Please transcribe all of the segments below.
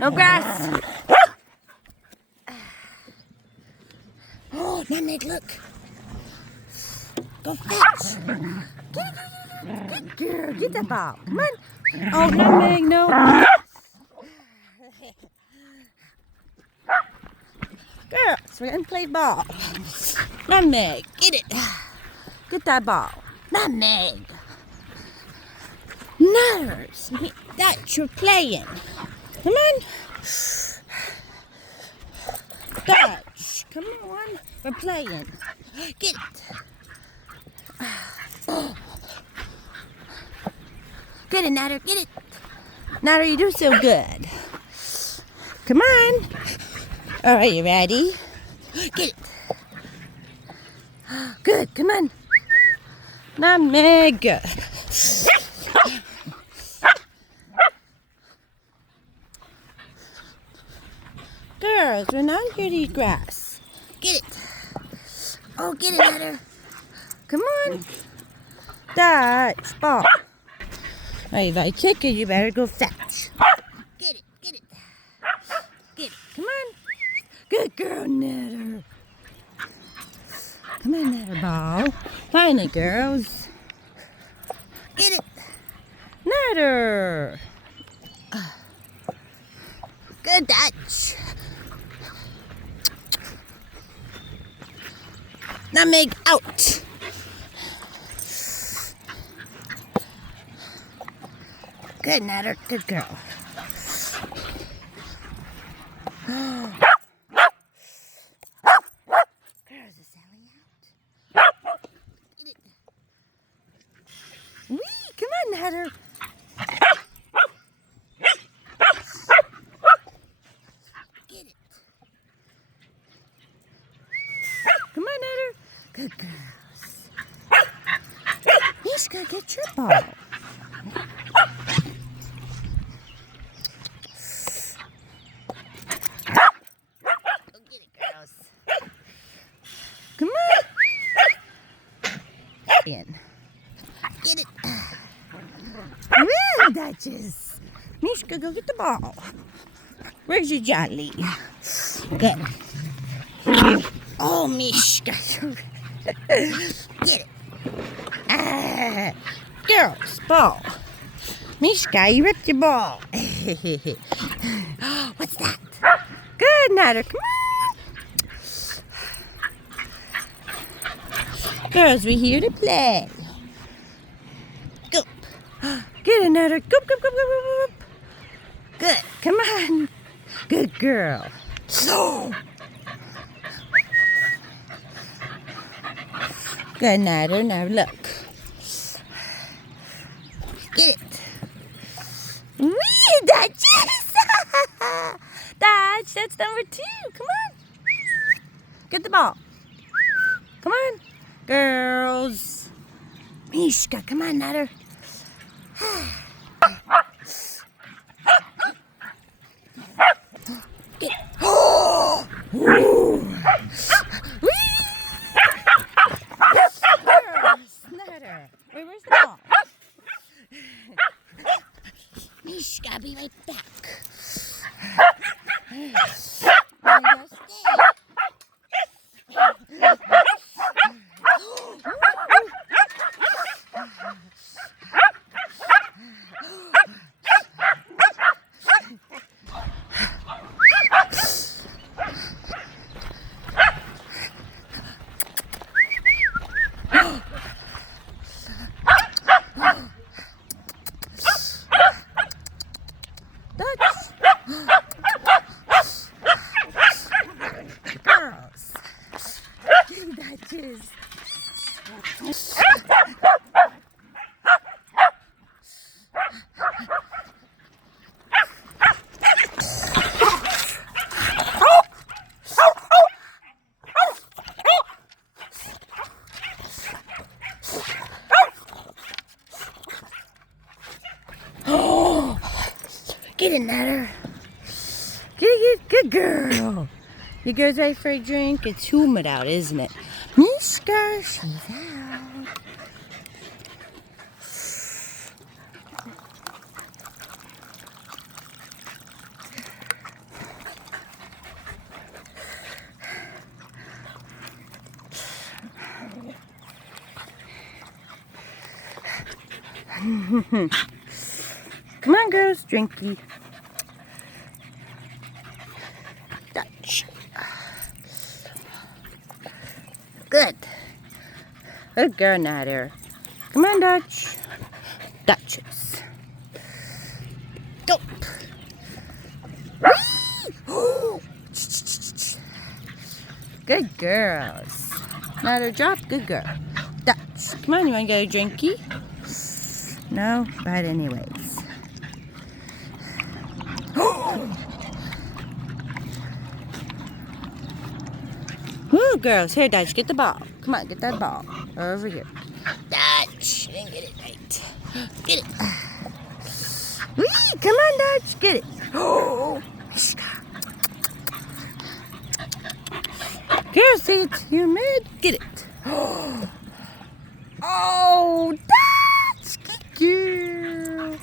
No grass. Oh, Nutmeg, look. Go fetch. Good girl. Get that ball. Come on. Oh, Nutmeg, no. Girls, we're going to play ball. Nutmeg, get it. Get that ball. Nutmeg. Nutters. That you're playing. Come on. Dutch. Come on. We're playing. Get it. Oh. Get it, Nutter. Get it. Nutter, you do so good. Come on. All right, you ready? Get it. Good. Come on. Nutmeg. Girls, we're not here to eat grass. Get it. Oh, get it, Nutter. Come on. Dutch ball. All right, if I kick it, you better go fetch. Get it. Get it. Get it. Come on. Good girl, Nutter. Come on, Nutter ball. Finally, girls. Get it. Nutter. Good, Dutch. Nutmeg out. Good, Nutter. Good girl. Girls, is Zelle out? Get it. Wee! Come on, Nutter. Get it. Come on, Nutter. Good girls. Mishka, get your ball. Come on. In. Get it. Woo, Duchess. Mishka, go get the ball. Where's your jolly? Good. Oh, Mishka. Get it. Girls, ball. Mishka, you ripped your ball. What's that? Good, Nutter. Come on. Girls, we're here to play. Go. Get it, Nutter. Go, go, go, go, go, go. Good. Come on. Good girl. So. Good, Nutter. Now look. Get it. Wee, Duchess. Dutch, that's number 2. Come on. Get the ball. Come on. Girls. Mishka, come on, Nutter. Get. Oh! Girls, Nutter. Wait, where's the ball? Mishka, be right back. Duchess. Get in, Nutter. Get, good girl. You guys ready for a drink? It's humid out, isn't it? Mishka, she's out. Come on, girls, drinky. Dutch. Good. Good girl, Nader. Come on, Dutch. Duchess. Go. Good girls. Nader, drop. Good girl. Dutch. Come on, you want to get a drinky? No? But anyways. Woo, girls. Here, Dutch, get the ball. Come on, get that ball. Over here. Dutch. You didn't get it right. Get it. Whee! Come on, Dutch. Get it. Oh, Mishka. Girls, see it's humid. Get it. Oh, Dutch. Good girl.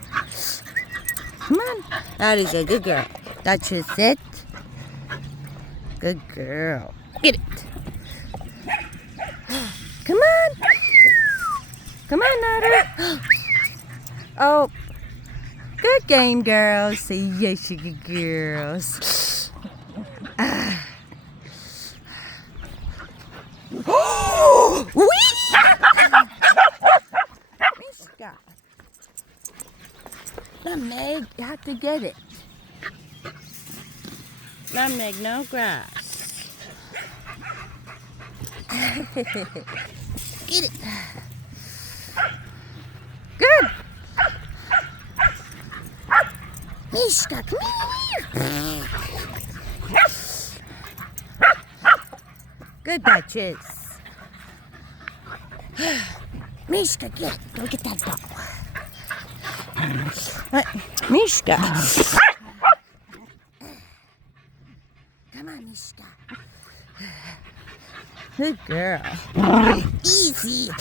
Come on. That is a good girl. Dutch is it. Good girl. Get it. Come on. Come on, Nader. Oh. Good game, girls. Say yes, you good girls. Oh! Mishka. Meg, you have to get it. Meg, no grass. Get it. Good. Mishka, come here. Good, Duchess. Mishka, get it. Go get that ball. Mishka. Come on, Mishka. Good girl. Easy.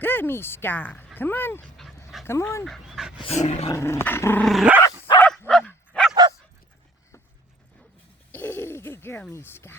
Good, Mishka. Come on. Come on. Good girl, Mishka.